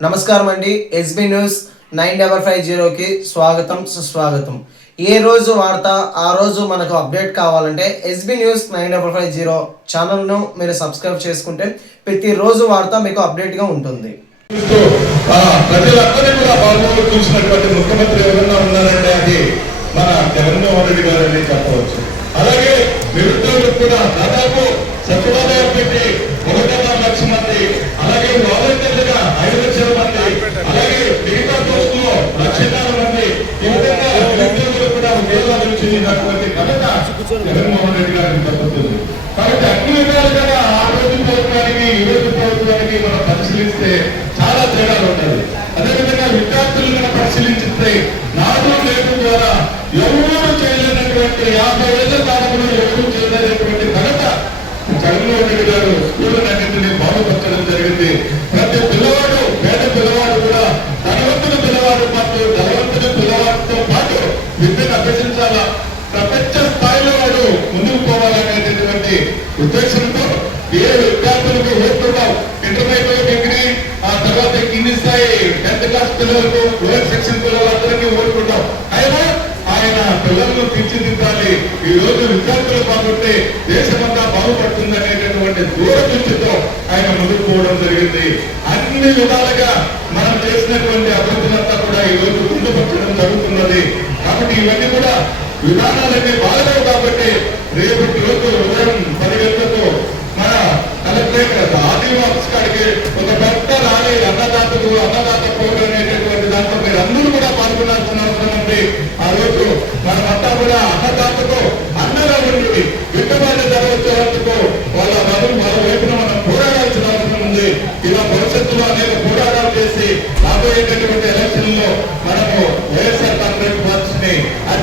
నమస్కారం అండి SB news nine double five జీరోకి స్వాగతం సుస్వాగతం. ఏ రోజు వార్త ఆ రోజు మనకు అప్డేట్ కావాలంటే SB news nine double five zero ఛానల్ను మీరు సబ్స్క్రైబ్ చేసుకుంటే ప్రతిరోజు వార్త మీకు అప్డేట్గా ఉంటుంది. కూడా చూసినటువంటి ముఖ్యమంత్రి ఎవరన్నా ఉన్నారంటే అది మన జగన్మోహన్ రెడ్డి గారు ఉద్యోగాలు చెందినటువంటి ఘనత జగన్మోహన్ రెడ్డి గారికి దక్కుతుంది కాబట్టి అన్ని విధాలుగా ఆ రోజు ప్రభుత్వానికి ఈ రోజు ప్రభుత్వానికి మనం పరిశీలిస్తే చాలా తేడాలు ఉంటాయి. అదేవిధంగా విద్యార్థులను మనం పరిశీలించితే నాడు నేడు ద్వారా ఎవరు చేయలేనటువంటి యాభై ఏళ్ళ కాలంలో ఎవరు చేయలేనటువంటి ఘనత జగన్మోహన్ రెడ్డి గారు స్కూళ్ళన్నింటినీ బాగుపరచడం జరిగింది. విద్యను ప్రపంచ స్థాయిలో వాడు ముందుకు పోవాలనేటటువంటి ఉద్దేశంతో ఏ విద్యార్థులకు ఓటున్నాం ఇంటర్మీడియట్ డిగ్రీ ఆ తర్వాత కింది స్థాయి టెన్త్ క్లాస్ పిల్లలకు లోయర్ సెక్షన్ పిల్లలందరికీ ఓటుకుంటాం అయినా ఆయన పిల్లలను తీర్చిదిద్దాలి. ఈ రోజు విద్యార్థులు బాగుంటే దేశమంతా బాగుపడుతుంది అనేటటువంటి దూరదృష్టితో ఆయన ముందుకు పోవడం జరిగింది. అన్ని విధాలుగా మనం చేసినటువంటి అభివృద్ధులంతా కూడా ఈ రోజు ముందు పట్టడం జరుగుతున్నది. కాబట్టి ఇవన్నీ కూడా విధానాలన్నీ బాగలేవు కాబట్టి రేపటి రోజు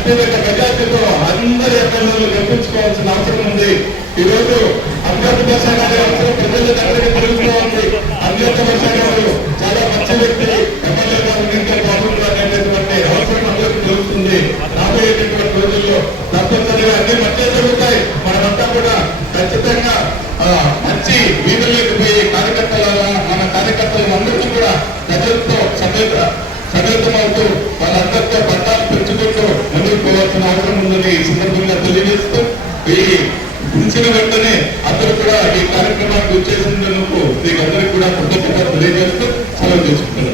అత్యధిక మెజార్టీతో అందరి ఎమ్మెల్యేలు గెలిపించుకోవాల్సిన అవసరం ఉంది. ఈ రోజు అంబేద్కర్ భాష అనే అవసరం ప్రజల దగ్గరికి పెరుగుతూ ఉంది అంబేద్కర్ భాష గారు చాలా మంచి వ్యక్తి. ఎమ్మెల్యే గారు ఇంకా బాగుంది అనేటటువంటి అవసరం అందరికీ తెలుస్తుంది. రాబోయేటటువంటి రోజుల్లో తప్పనిసరిగా అన్ని మంచిగా జరుగుతాయి. మనమంతా కూడా ఖచ్చితంగా మంచి వీధుల్లోకి పోయి కార్యకర్తల మన కార్యకర్తలందరికీ కూడా ప్రజలతో సమేత సమేతమవుతూ వాళ్ళందరితో తెలియజేస్తూ ఈ పిలిచిన వెంటనే అందరూ కూడా ఈ కార్యక్రమానికి వచ్చేసినందుకు మీకు అందరికీ కూడా కృతజ్ఞత తెలియజేస్తూ సెలవు తీసుకుంటున్నాను.